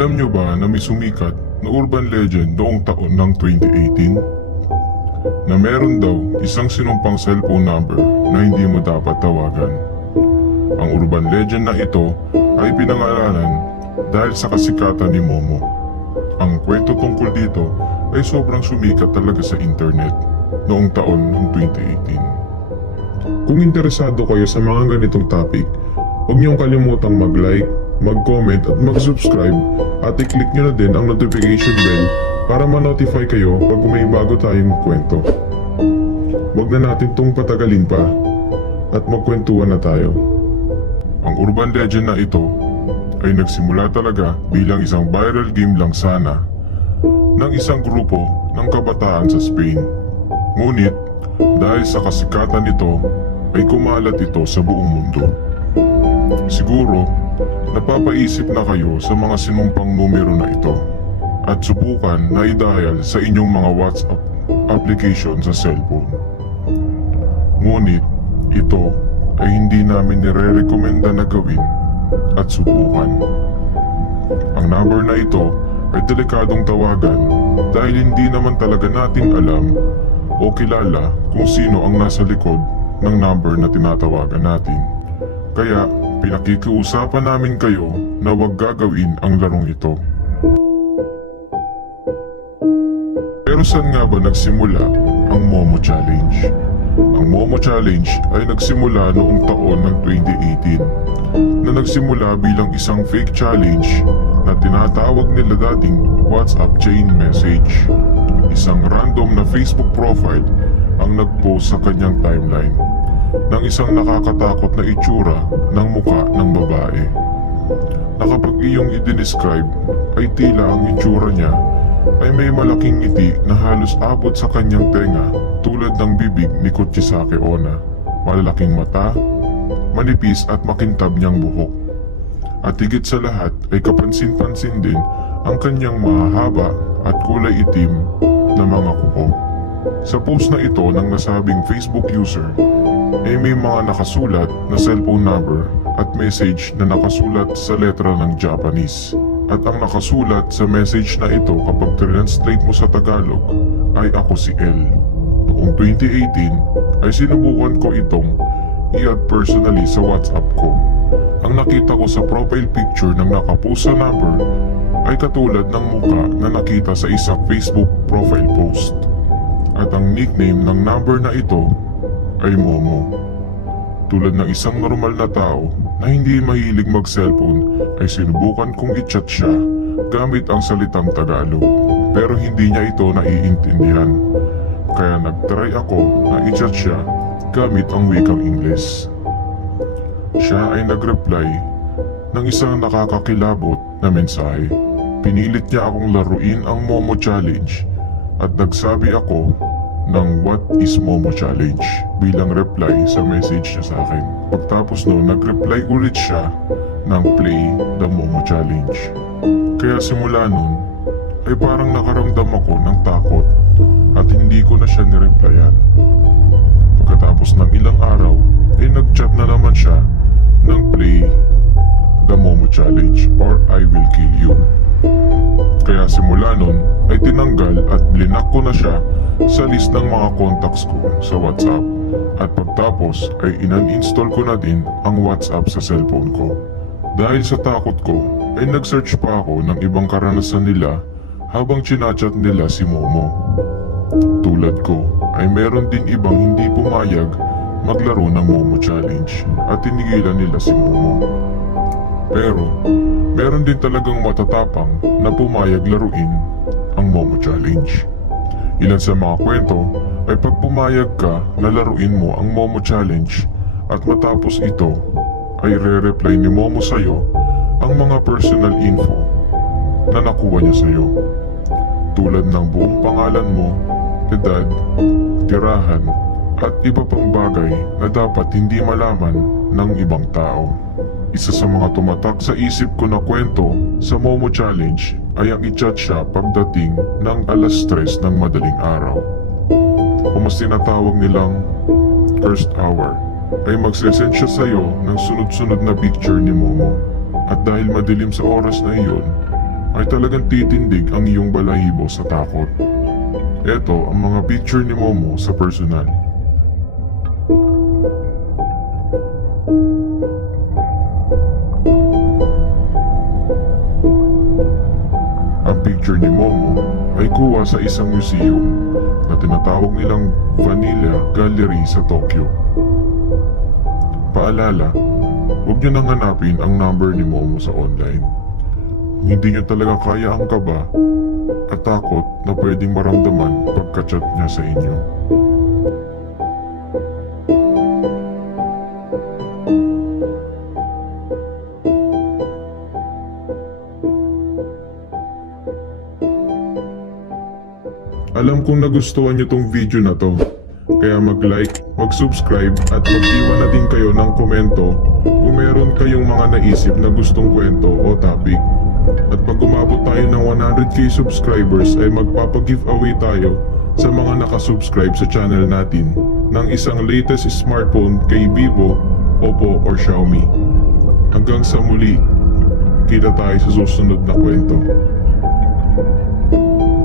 Alam nyo ba na may sumikat na urban legend noong taon ng 2018? Na meron daw isang sinumpang cellphone number na hindi mo dapat tawagan. Ang urban legend na ito ay pinangalanan dahil sa kasikatan ni Momo. Ang kwento tungkol dito ay sobrang sumikat talaga sa internet noong taon ng 2018. Kung interesado kayo sa mga ganitong topic, huwag niyong kalimutang mag-like, mag-comment at mag-subscribe at i-click nyo na din ang notification bell para ma-notify kayo pag may bago tayong kwento. Huwag na natin itong patagalin pa at magkwentuhan na tayo. Ang urban legend na ito ay nagsimula talaga bilang isang viral game lang sana ng isang grupo ng kabataan sa Spain. Ngunit dahil sa kasikatan nito ay kumalat ito sa buong mundo. Siguro napapaisip na kayo sa mga sinumpang numero na ito at subukan na i-dial sa inyong mga WhatsApp application sa cellphone. Ngunit ito ay hindi namin nire-recommenda na gawin at subukan. Ang number na ito ay delikadong tawagan dahil hindi naman talaga natin alam o kilala kung sino ang nasa likod ng number na tinatawagan natin. Kaya pinakikiusapan namin kayo na huwag gagawin ang larong ito. Pero saan nga ba nagsimula ang Momo Challenge? Ang Momo Challenge ay nagsimula noong taon ng 2018 na nagsimula bilang isang fake challenge na tinatawag nila dating WhatsApp chain message. Isang random na Facebook profile ang nag-post sa kanyang timeline ng isang nakakatakot na itsura ng muka ng babae na kapag iyong i-describe ay tila ang itsura niya ay may malaking ngiti na halos abot sa kanyang tenga tulad ng bibig ni Kuchisake Onna, malalaking mata, manipis at makintab niyang buhok. At higit sa lahat ay kapansin-pansin din ang kanyang mahahaba at kulay itim na mga kuko. Sa post na ito ng nasabing Facebook user ay may mga nakasulat na cellphone number at message na nakasulat sa letra ng Japanese. At ang nakasulat sa message na ito kapag translate mo sa Tagalog ay ako si L. Noong 2018 ay sinubukan ko itong i-add personally sa WhatsApp ko. Ang nakita ko sa profile picture ng nakapost sa number ay katulad ng muka na nakita sa isang Facebook profile post. At ang nickname ng number na ito ay Momo. Tulad ng isang normal na tao na hindi mahilig mag-cellphone ay sinubukan kong i-chat siya gamit ang salitang Tagalog pero hindi niya ito naiintindihan. Kaya nag-try ako na i-chat siya gamit ang wikang Ingles. Siya ay nag-reply ng isang nakakakilabot na mensahe. Pinilit niya akong laruin ang Momo Challenge at nagsabi ako ng What is Momo Challenge bilang reply sa message niya sa akin. Pagtapos noon, nag-reply ulit siya ng Play the Momo Challenge. Kaya simula noon ay parang nakaramdam ako ng takot at hindi ko na siya nireplyan. Pagkatapos ng ilang araw ay nag-chat na naman siya ng Play the Momo Challenge or I will kill you. Kaya simula nun ay tinanggal at blinak ko na siya sa list ng mga contacts ko sa WhatsApp at pagtapos ay inan-install ko na din ang WhatsApp sa cellphone ko. Dahil sa takot ko ay nag-search pa ako ng ibang karanasan nila habang chinachat nila si Momo. Tulad ko ay meron din ibang hindi pumayag maglaro ng Momo Challenge at tinigilan nila si Momo. Pero meron din talagang matatapang na pumayag laruin ang Momo Challenge. Ilan sa mga kwento ay pag pumayag ka na laruin mo ang Momo Challenge at matapos ito ay re-reply ni Momo sa'yo ang mga personal info na nakuha niya sa'yo. Tulad ng buong pangalan mo, edad, tirahan at iba pang bagay na dapat hindi malaman ng ibang tao. Isa sa mga tumatak sa isip ko na kwento sa Momo Challenge ay ang i-chat siya pagdating ng 3:00 ng madaling araw. O mas tinatawag nilang first hour ay magsesend siya sa'yo ng sunod-sunod na picture ni Momo. At dahil madilim sa oras na iyon, ay talagang titindig ang iyong balahibo sa takot. Eto ang mga picture ni Momo sa personal. Ang picture ni Momo ay kuha sa isang museum na tinatawag nilang Vanilla Gallery sa Tokyo. Paalala, huwag niyo nang hanapin ang number ni Momo sa online. Hindi niyo talaga kaya ang kaba at takot na pwedeng maramdaman pagka-chat niya sa inyo. Alam kong nagustuhan niyo tong video na to, kaya mag-like, mag-subscribe at mag-iwan na din kayo ng komento kung meron kayong mga naisip na gustong kwento o topic. At pag umabot tayo ng 100k subscribers ay magpapag-giveaway tayo sa mga nakasubscribe sa channel natin ng isang latest smartphone kay Vivo, Oppo or Xiaomi. Hanggang sa muli, kita tayo sa susunod na kwento.